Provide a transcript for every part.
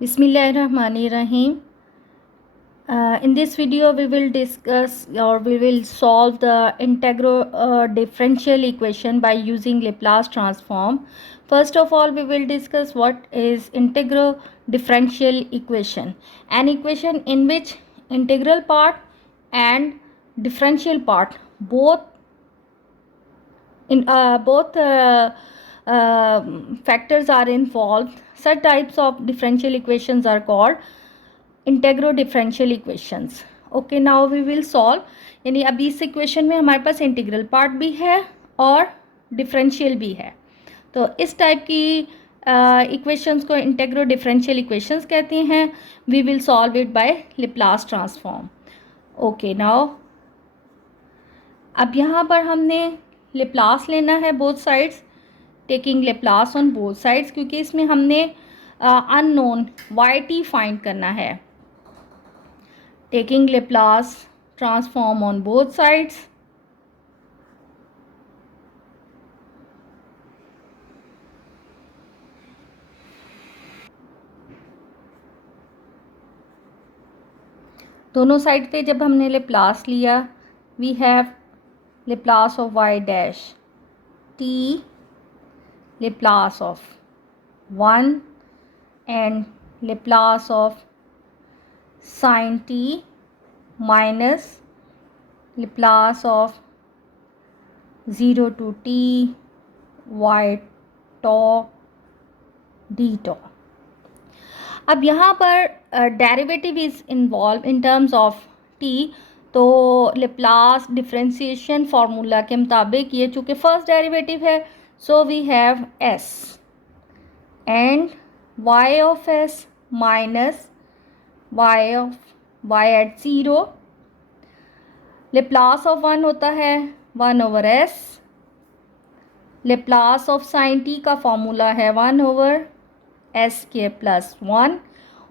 Bismillahirrahmanirrahim. In this video, we will discuss or we will solve the integral differential equation by using Laplace transform. First of all, we will discuss what is integral differential equation. An equation in which integral part and differential part both factors are involved. Such types of differential equations are called integro differential equations. Okay, now we will solve. यानी अभी इस equation में हमारे पास integral part भी है और differential भी है. तो इस टाइप की इक्वेशंस को इंटेग्रो डिफरेंशियल इक्वेशंस कहते हैं. We will solve it by Laplace transform. Okay, now अब यहाँ पर हमने लेप्लास लेना है both sides, taking Laplace on both sides, क्योंकि इसमें हमने अननोन वाई टी फाइंड करना है. Taking Laplace transform on both sides. दोनों साइड पे जब हमने Laplace लिया, we have Laplace of y dash t, Laplace of 1 and Laplace of sin t minus Laplace of 0 to t y tau d tau. अब यहाँ पर derivative is involve in terms of t. तो Laplace differentiation formula के मुताबिक ये चूँकि first derivative है, so we have s and y of s minus y of y at zero. Laplace of 1 होता है 1 over s. Laplace of sine t का formula है 1 ओवर एस के प्लस 1.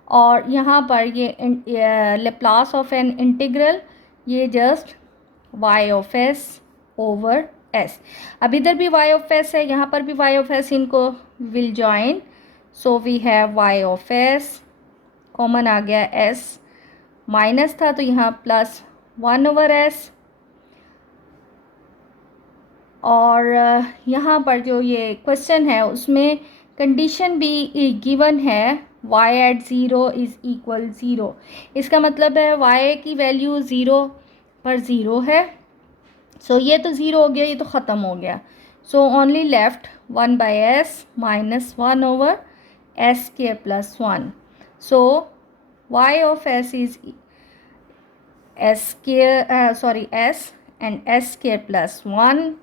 और यहाँ पर ये लेप्लास ऑफ एन इंटीग्रल, ये just y of s over s. अब इधर भी वाई ऑफ एस है, यहाँ पर भी वाई ऑफ एस, इनको will join. So we have Y of S, common आ गया एस, माइनस था तो यहाँ प्लस 1 ओवर एस. और यहाँ पर जो ये क्वेश्चन है उसमें कंडीशन भी गिवन है y at zero is equal zero. इसका मतलब है y की वैल्यू ज़ीरो पर ज़ीरो है. सो ये तो ज़ीरो हो गया, ये तो ख़त्म हो गया. So only left 1 by S minus 1 over S K plus 1. So y of s is S K sorry S and S K plus 1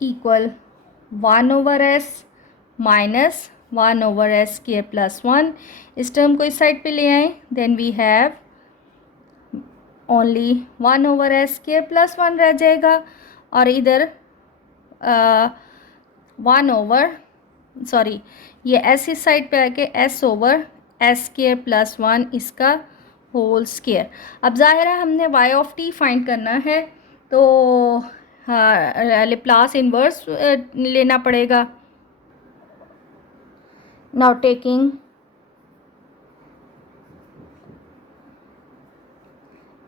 equal 1 over S minus 1 over S K plus 1. इस term को इस side पे ले आए, then we have only 1 over S K plus 1 रह जाएगा. और इधर 1 ओवर सॉरी ये एस इस साइड पे आके S over S K plus 1 इसका होल स्केयर. अब ज़ाहिर है हमने वाई ऑफ टी फाइंड करना है, तो लेप्लास इन्वर्स लेना पड़ेगा. Now taking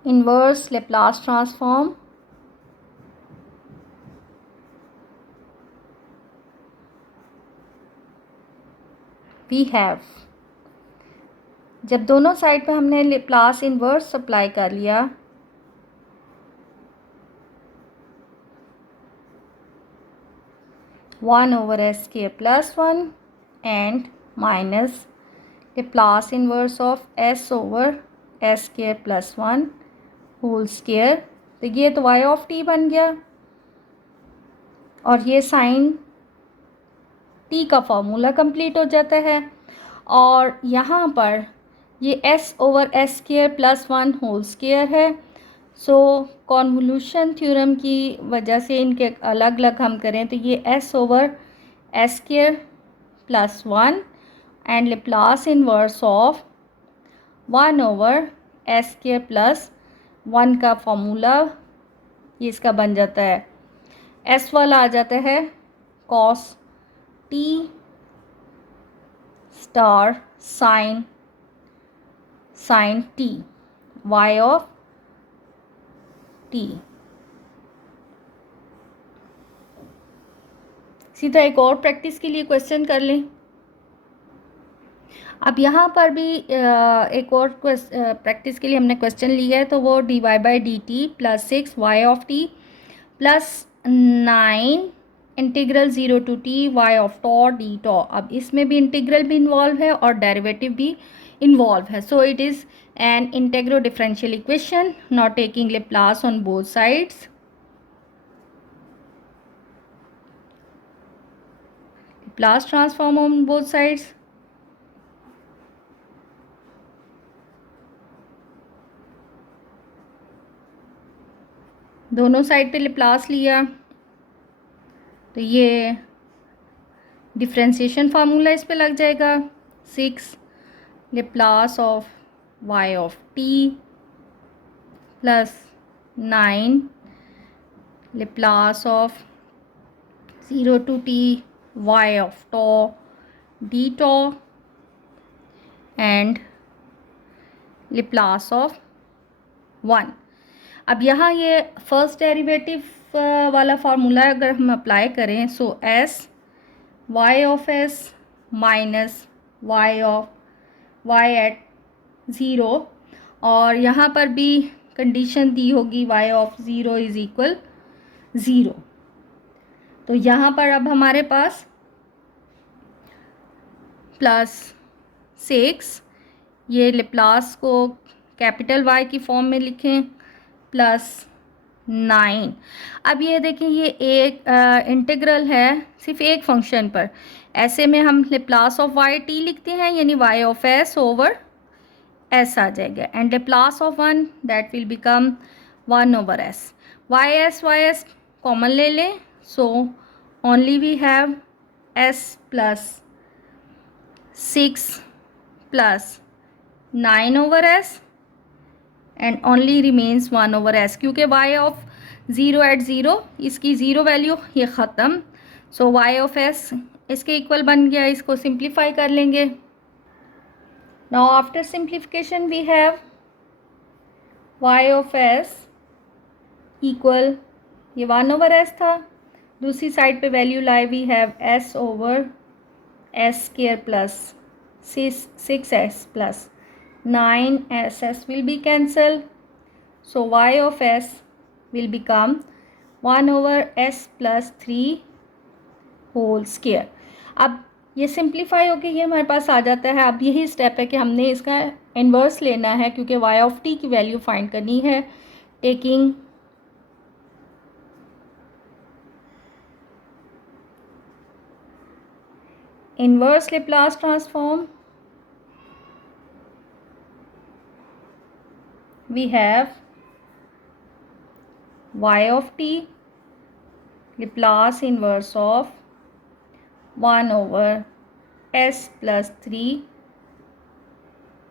inverse Laplace transform, we have, जब दोनों साइड पे हमने Laplace इन्वर्स अप्लाई कर लिया, one over S K plus 1 and minus Laplace inverse of s over S K plus 1 whole square. तो ये तो वाई ऑफ टी बन गया और ये साइन टी का फॉर्मूला कंप्लीट हो जाता है. और यहाँ पर ये s over s square plus 1 whole square है. सो कॉन्वोल्यूशन थ्योरम की वजह से इनके अलग अलग हम करें तो ये s over s square plus 1 and Laplace inverse of 1 over s square plus 1 का फॉर्मूला ये इसका बन जाता है. एस वाला आ जाता है cos t star sine sine t, y of t। सीधा एक और प्रैक्टिस के लिए क्वेश्चन कर लें। अब यहाँ पर भी एक और प्रैक्टिस के लिए हमने क्वेश्चन लिया है, तो वो dy by D T plus 6 y of t plus 9 integral 0 to t y of tau D tau. अब इसमें भी इंटीग्रल भी इन्वॉल्व है और डेरिवेटिव भी इन्वॉल्व है। So it is an integro differential equation not taking Laplace on both sides. Laplace transform on both sides। दोनों side पे लेप्लास लिया तो ये डिफ्रेंशिएशन फार्मूला इस पे लग जाएगा। 6 Laplace of y of t plus 9 Laplace of 0 to t y of tau d tau and Laplace of 1। अब यहाँ ये फर्स्ट डेरिवेटिव वाला फार्मूला अगर हम अप्लाई करें, so s y of s minus y of y at 0, और यहाँ पर भी कंडीशन दी होगी y ऑफ 0 इज इक्वल 0। तो यहाँ पर अब हमारे पास प्लस 6, ये लेप्लास को कैपिटल Y की फॉर्म में लिखें, प्लस 9। अब ये देखें, ये एक इंटीग्रल है सिर्फ एक फंक्शन पर। ऐसे में हम लेप्लास ऑफ वाई टी लिखते हैं, यानी y of s over s आ जाएगा, and Laplace of 1 that will become 1 over s। y s common ले लें, so only we have s plus 6 plus 9 over s and only remains 1 over s, क्योंकि y of 0 at 0 इसकी 0 value ये ख़त्म। So y of s इसके equal बन गया। इसको सिंप्लीफाई कर लेंगे। Now after simplification we have y of s equal, ये 1 ओवर s था, दूसरी साइड पे वैल्यू लाई we have s over s square plus 6s plus 9s will be cancelled, so y of s will become 1 over s plus 3 whole square. अब ये simplify होके ये हमारे पास आ जाता है। अब यही स्टेप है कि हमने इसका इन्वर्स लेना है, क्योंकि y ऑफ t की वैल्यू फाइंड करनी है taking inverse Laplace transform. We have y of t Laplace inverse of 1 over s plus 3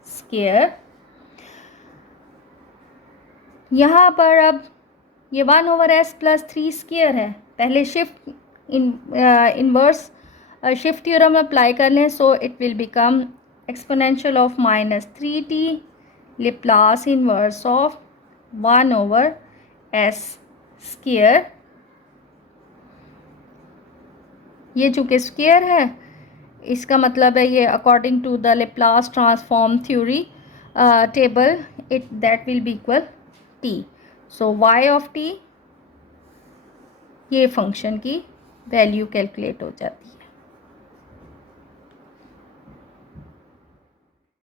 square। यहाँ पर अब ये 1 over s plus 3 square है, पहले shift inverse shift theorem apply कर लें, so it will become exponential of -3t Laplace inverse of 1 over s square। ये चूँकि स्क्वायर है, इसका मतलब है ये according to the Laplace transform theory table it that will be equal t। सो y ऑफ t ये फंक्शन की वैल्यू कैलकुलेट हो जाती है।